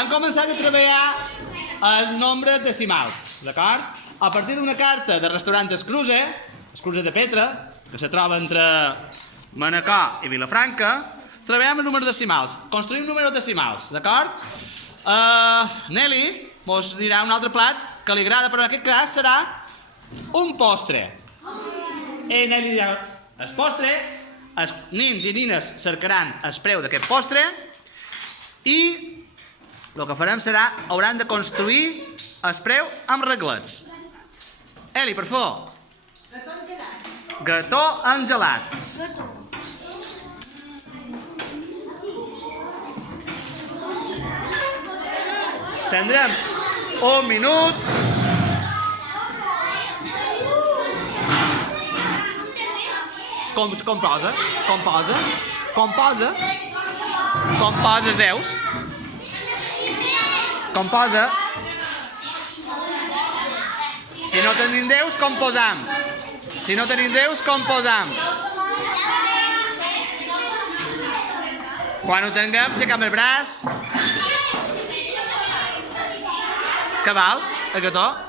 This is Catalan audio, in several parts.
hem començat a treballar en nombres decimals, d'acord? A partir d'una carta del restaurant Escruze de Petra, que se troba entre Manacor i Vilafranca, treballem en números decimals, construïm números decimals, d'acord? Nelly mos dirà un altre plat que li agrada, però en aquest cas serà un postre. Nelly dirà el postre, els nins i nines cercaran el preu d'aquest postre i el que farem serà, hauran de construir el preu amb reglets. Eli, per favor. Gató amb gelat. Tindrem un minut. Com posa? Deus. Com posa? Si no tenim deus, com posam? Quan ho tinguem, aixecam el braç. Què val, el gató? 3,80.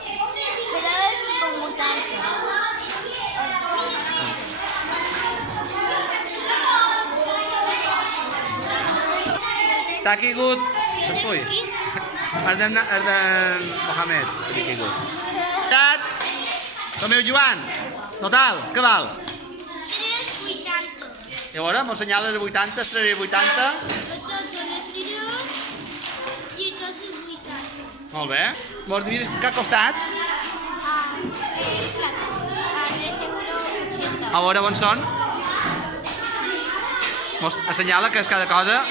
T'ha caigut... Ui, el de Mohamed, t'ha caigut. Tat, com meu Joan, total, què val? 3,80. I a veure, m'ho assenyala el 80, es 3,80. Molt bé. Mos diries què ha costat? 3,80 €. A veure on són. Mos assenyala que és cada cosa